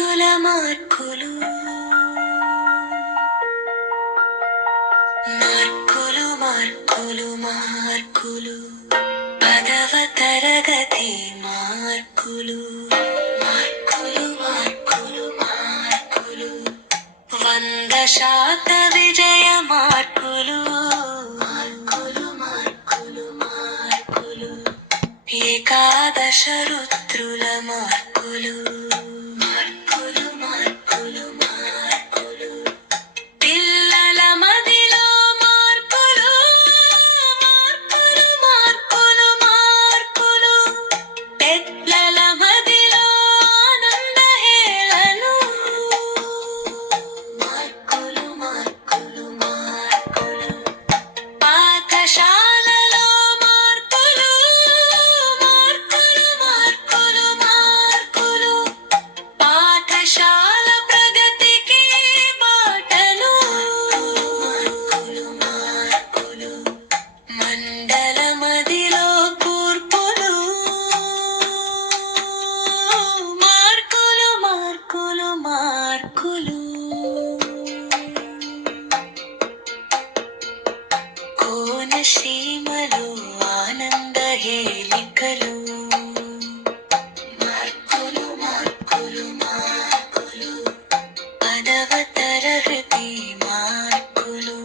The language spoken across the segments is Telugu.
విద్యార్థుల మార్కులు మార్కులు మార్కులు మార్కులు పదవ తరగతి మార్కులు మార్కులు మార్కులు మార్కులు 100% విజయ మార్కులు మార్కులు మార్కులు మార్కులు ఏకాదశ రుద్రుల మార్కులు మార్కులు మార్కులు మార్కులు పిల్లల మదిలో మార్కులు మార్కులు మార్కులు మార్కులు పెద్దల మదిలో ఆనందహేళను మార్కులు మార్కులు మార్కులు పాఠశాలలో మార్కులు మార్కులు మార్కులు మార్కులు పాఠశాల ప్రగతికి బాటలు మార్కులు మార్కులు మండల మదిలో కూర్పులు మార్కులు మార్కులు మార్కులు కోనసీమలో ఆనంద హేళికలు మార్కులు మార్కులు మార్కులు పదవ తరగతి మార్కులు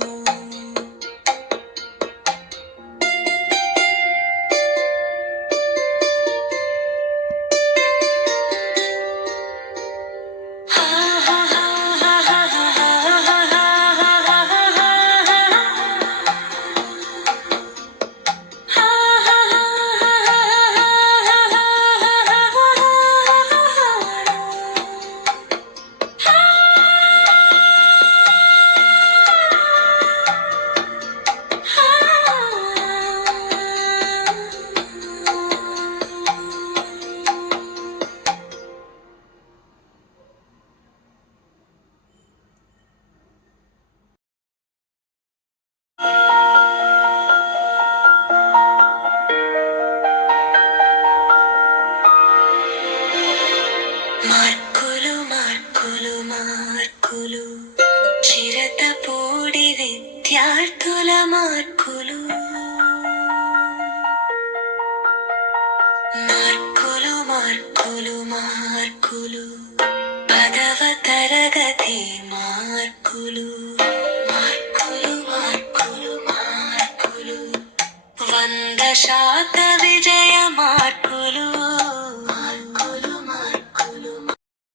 మార్కులు మార్కులు మార్కులు చిరతపూడి విద్యార్థుల మార్కులు మార్కులు మార్కులు మార్కులు పదవ తరగతి మార్కులు మార్కులు మార్కులు మార్కులు 100% విజయ మార్కులు